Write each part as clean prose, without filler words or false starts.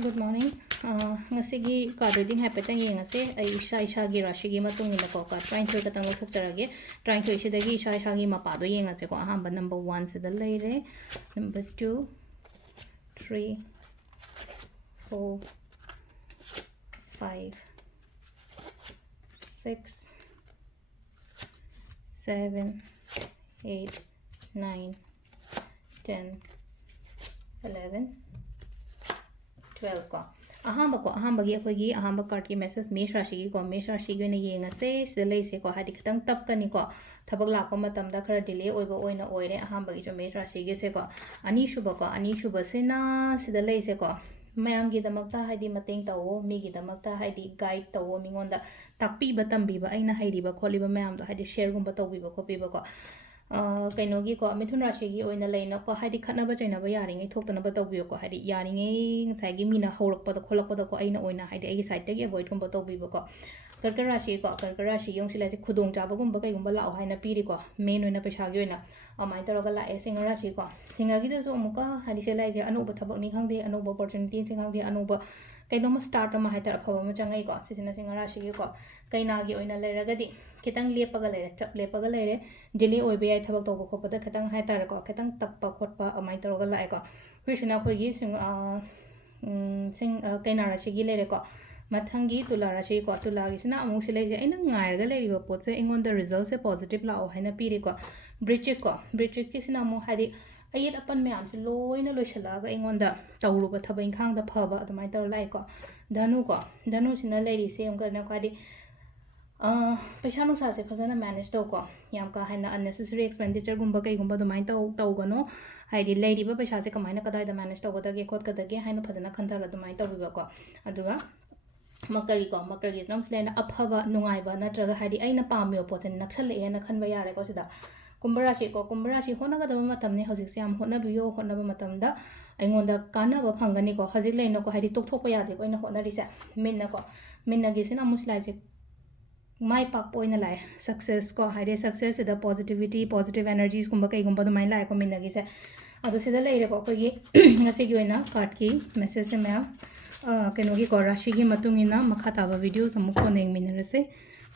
Good morning. Ngasigi card reading happen yengase Isha gi Rashigi matung in the coca, trying to get a look of trying to issue the Gisha Shagi Mapado Yengase Hamba number 1 to the lady, number 2, 3, 4, 5, 6, 7, 8, 9, 10, 11, 12 ko ahamba gi akhoi gi ahamba card ki message mesh rashi gi ko mesh rashi gi ne yenga se silai se ko hadi khatang tap kani ko thabak lakpa matam da khara delay oiba oina oire ahamba gi jo mesh rashi gi se ko ani shuba sena sidalai se ko mayam gi damakta hadi mateng tawo mi gi damakta hadi guide tawo mingonda takpi ba tambi ba aina haidi ba kholi ba mayam do hadi share gumba tawbi ba kopi ba ko kainogi ko mithun rashi gi oina leina ko hadi khatna ba chaina ba yaringai thokta na ba tawbi ko hadi yaringai ngai gi mina horok pa da kholak pa da ko aina oina hadi ai side tagi avoid gum ba tawbi ko karkar rashi yong sila se khudong cha ba gum ba kai gum ba lao haina piri ko main oina paisa gi oina amai taraga la singa rashi ko singa gi da so muka hadi se lai je anu ba thabak ni khangde anu ba opportunity se khangde anu ba kaino ma start ma hai tar phaba ma changai ko sisina singa rashi gi ko kaina gi oina leraga di kitang lepaga lere chap lepaga lere delay oibe ai thabak tawba khopa da kitang hai tar ko kitang tappa khotpa amai taraga la ko krisna khoi gi sing kaina rashi gi lere ko mathangi tula rashi ko tula gi sina amu silai je aina ngairga leri ba pot se ingon the result se positive la haina piri ko brichik ki sina mu hadi ayet apan me am se loina loisala ga ingon da tawru ba thaba inkhang da phaba adumai tar lai ko danu sina leri se am ga na khadi paisa nusa se phajana manage to ko yam ka haina unnecessary expenditure gumba kai gumba dumai taw gano haidi leri ba paisa se kamaina kadai da manage to ga da ge khot ka da ge haina phajana khantala dumai taw ba ko aduga makari nang slena aphaba nungai ba natraga hadi aina pamyo posen naksal e na khanba yare ko sida kumbarashi hona ga dama matam ne hojik se am hona biyo hona ba matam da aingonda kana ba phangani ko hojik leina ko hadi tok thok pa yade ko ina hona ri se minna gi sina muslai se mai pak poina lai success ko hadi success the positivity positive energies kumba kai gumba do mai lai ko minna gi se adu sida leire ko ko gi ngase gi oina card ki message se ma kenogi ko rashi gi matungina makha taba video samuk ko neng minarase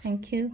thank you